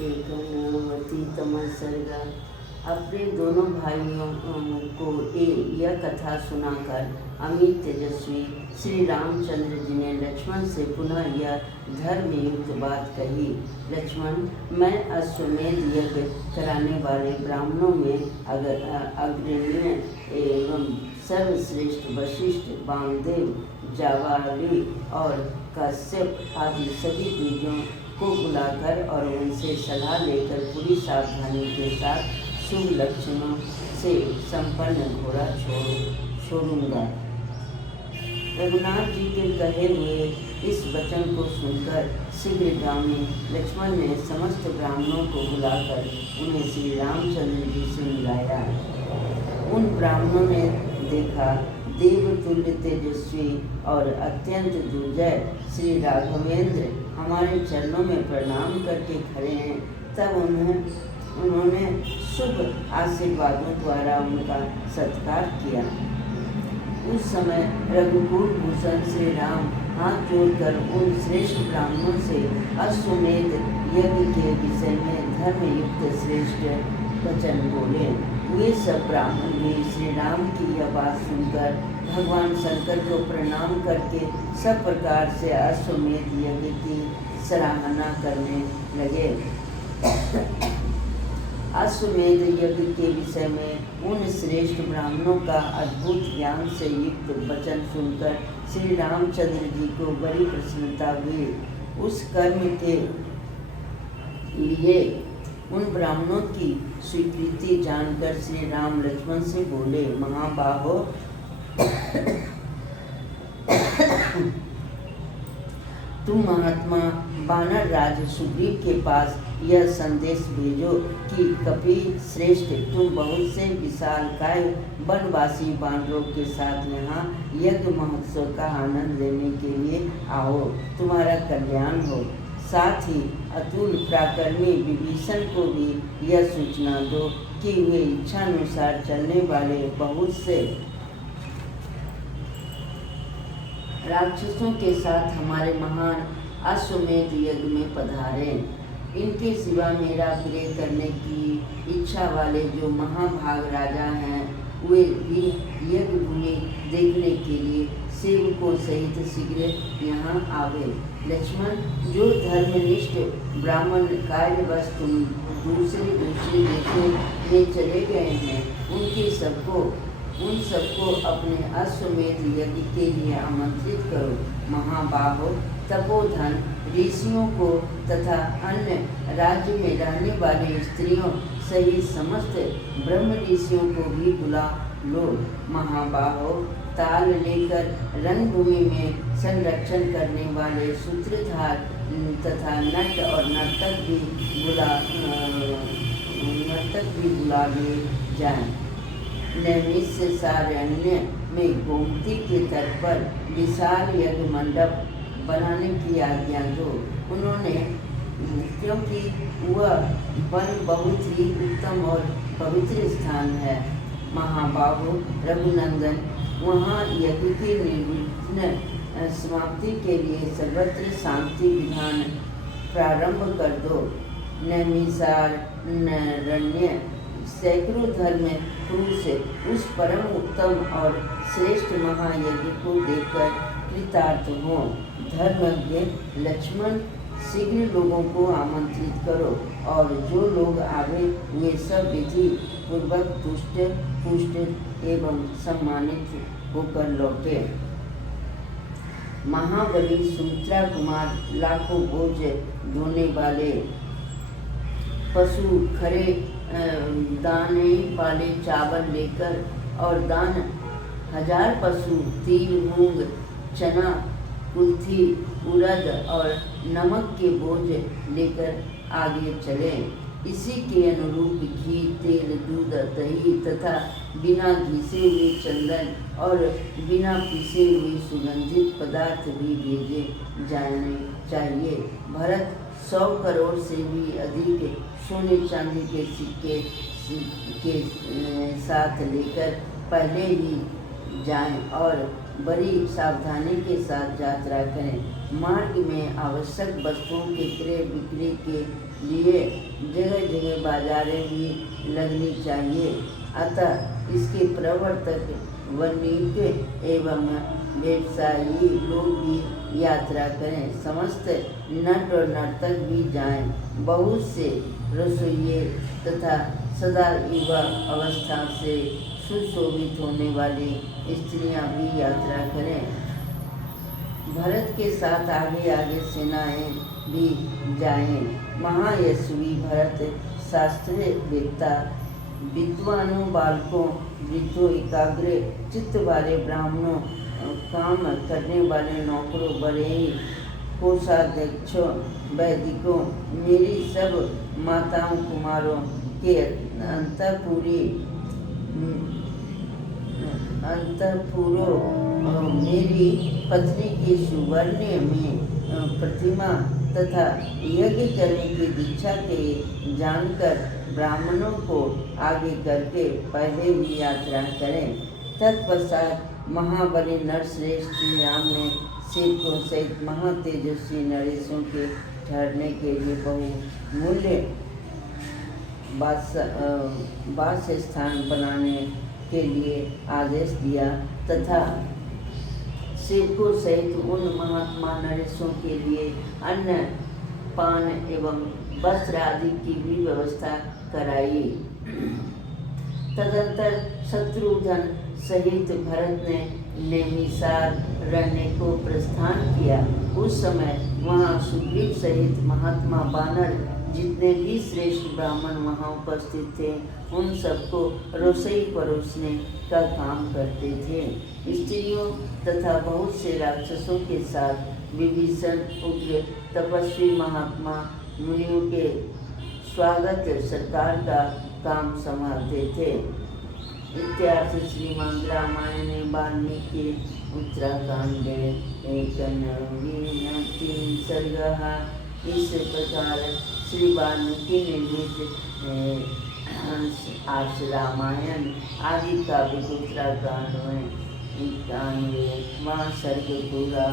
एकनवतितमः सर्ग। अपने दोनों भाइयों को यह कथा सुनाकर अमित तेजस्वी श्री रामचंद्र जी ने लक्ष्मण से पुनः यह धर्मयुक्त बात कही। लक्ष्मण, मैं अश्वमेध यज्ञ कराने वाले ब्राह्मणों में अग्रणी एवं सर्वश्रेष्ठ वशिष्ठ, वामदेव, जाबाली और कश्यप आदि सभी द्विजों को बुलाकर और उनसे सलाह लेकर पूरी सावधानी के साथ शुभ लक्षणों से संपन्न घोड़ा छोड़ूंगा। रघुनाथ जी के कहे हुए इस वचन को सुनकर शीघ्रगामी लक्ष्मण ने समस्त ब्राह्मणों को बुलाकर उन्हें श्री रामचंद्र जी से मिलाया। उन ब्राह्मणों ने देखा देवतुल्य तेजस्वी और अत्यंत दुर्जय श्री राघवेंद्र हमारे चरणों में प्रणाम करके खड़े हैं। तब उन्होंने शुभ आशीर्वादों द्वारा उनका सत्कार किया। उस समय रघुकुल भूषण श्री राम हाथ जोड़कर उन श्रेष्ठ ब्राह्मणों से अश्वमेध यज्ञ के विषय में धर्मयुक्त श्रेष्ठ वचन बोले। वे सब ब्राह्मण भी श्री राम की यह बात सुनकर भगवान शंकर को प्रणाम करके सब प्रकार से अश्वमेध यज्ञ की सराहना करने लगे। अश्वमेध यज्ञ के विषय में उन श्रेष्ठ ब्राह्मणों का अद्भुत ज्ञान से युक्त वचन सुनकर श्री रामचंद्र जी को बड़ी प्रसन्नता हुई। उस कर्म के लिए उन ब्राह्मणों की स्वीकृति जानकर श्री राम लक्ष्मण से बोले, महाबाहो, तुम महात्मा वानर राज सुग्रीव के पास यह संदेश भेजो कि कपि श्रेष्ठ, तुम बहुत से विशालकाय वनवासी वानरों के साथ यहाँ यज्ञ महोत्सव का आनंद लेने के लिए आओ, तुम्हारा कल्याण हो। साथ ही अतुल पराक्रमी विभीषण को भी यह सूचना दो कि वे इच्छानुसार चलने वाले बहुत से राक्षसों के साथ हमारे महान अश्वमेध यज्ञ में पधारे। इनके सिवा मेरा प्रिय करने की इच्छा वाले जो महाभाग राजा हैं, वे भी यज्ञ भूमि देखने के लिए सेवकों सहित शीघ्र यहाँ आवे। लक्ष्मण, जो धर्मनिष्ठ ब्राह्मण कार्यवश तुम दूसरे देशों में चले गए हैं, उन सबको अपने अश्वमेध यज्ञ के लिए आमंत्रित करो। महाबाहो, तपोधन ऋषियों को तथा अन्य राज्य में रहने वाले स्त्रियों सहित समस्त ब्रह्म ऋषियों को भी बुला लो। महाबाहो, ताल लेकर रणभूमि में संरक्षण करने वाले सूत्रधार तथा नट और नर्तक भी बुला लिए जाएं। नैमिषारण्य में गोमती के तट पर विशाल यज्ञ मंडप बनाने की आज्ञा दो। उन्होंने, क्योंकि वह वन बहुत ही उत्तम और पवित्र स्थान है। महाबाहु रघुनंदन, वहाँ यज्ञ की निर्विघ्न समाप्ति के लिए सर्वत्र शांति विधान प्रारंभ कर दो। नैमिषारण्य सैकड़ों धर्म पुरुष उस परम उत्तम और श्रेष्ठ महायज्ञ को देखकर कृतार्थ हो। धर्मज्ञ लक्ष्मण, शीघ्र लोगों को आमंत्रित करो और जो लोग आवे वे सब विधि पूर्वक तुष्ट पुष्ट एवं सम्मानित होकर लौटे। महाबली सुमित्रा कुमार लाखों बोझ ढोने वाले पशु, खरे दाने वाले चावल लेकर और दान 1000 पशु तिल, मूंग, चना, कुल्थी, उड़द और नमक के बोझ लेकर आगे चले। इसी के अनुरूप घी, तेल, दूध, दही तथा बिना घिसे हुए चंदन और बिना पीसे हुए सुगंधित पदार्थ भी भेजे जाने चाहिए। भरत 100 करोड़ से भी अधिक सोने चांदी के सिक्के के साथ लेकर पहले ही जाएं और बड़ी सावधानी के साथ यात्रा करें। मार्ग में आवश्यक वस्तुओं के क्रय बिक्री के लिए जगह जगह बाजारें भी लगनी चाहिए। अतः इसके प्रवर्तक, वणिक एवं व्यवसायी लोग भी यात्रा करें। समस्त नट और नर्तक भी जाएं। बहुत से रसोइये तथा सदा युवा अवस्था से सुशोभित होने वाली स्त्रियां भी यात्रा करें। भरत के साथ आगे आगे सेनाएं भी जाएं। महायशस्वी भरत शास्त्र वेत्ता, विद्वानों, बालकों, वृद्धों, एकाग्र चित्त वाले ब्राह्मणों, काम करने वाले नौकरों, बड़े कोषाध्यक्षों, वैदिकों, मेरी सब माताओं, कुमारों के अंतःपुरों, मेरी पत्नी की सुवर्ण में प्रतिमा तथा यज्ञ करने की दीक्षा के जानकर ब्राह्मणों को आगे करके पहले ही यात्रा करें। तत्पश्चात महाबली नरश्रेष्ठ श्री राम ने सिखों सहित महातेजस्वी नरेशों के ठहरने के लिए बहुमूल्य वास स्थान बनाने के लिए आदेश दिया तथा सिखों सहित उन महात्मा नरेशों के लिए अन्न, पान एवं वस्त्र आदि की भी व्यवस्था कराई। तदंतर शत्रुघ्न सहित भरत ने नेमिषार रहने को प्रस्थान किया। उस समय वहाँ सुग्रीव सहित महात्मा वानर जितने भी श्रेष्ठ ब्राह्मण वहाँ उपस्थित थे, उन सबको रसोई परोसने का काम करते थे। स्त्रियों तथा बहुत से राक्षसों के साथ विभीषण उग्र तपस्वी महात्मा मुनियों के स्वागत सत्कार का काम संभालते थे। इत्यार्थ श्रीमद् रामायणे वाल्मीकि उत्तराखंडे एकनवतिः सर्गः। इस प्रकार श्री वाल्मीकि निर्मित आर्ष रामायण आदि काव्य उत्तराखंड में 91वां सर्ग पूरा।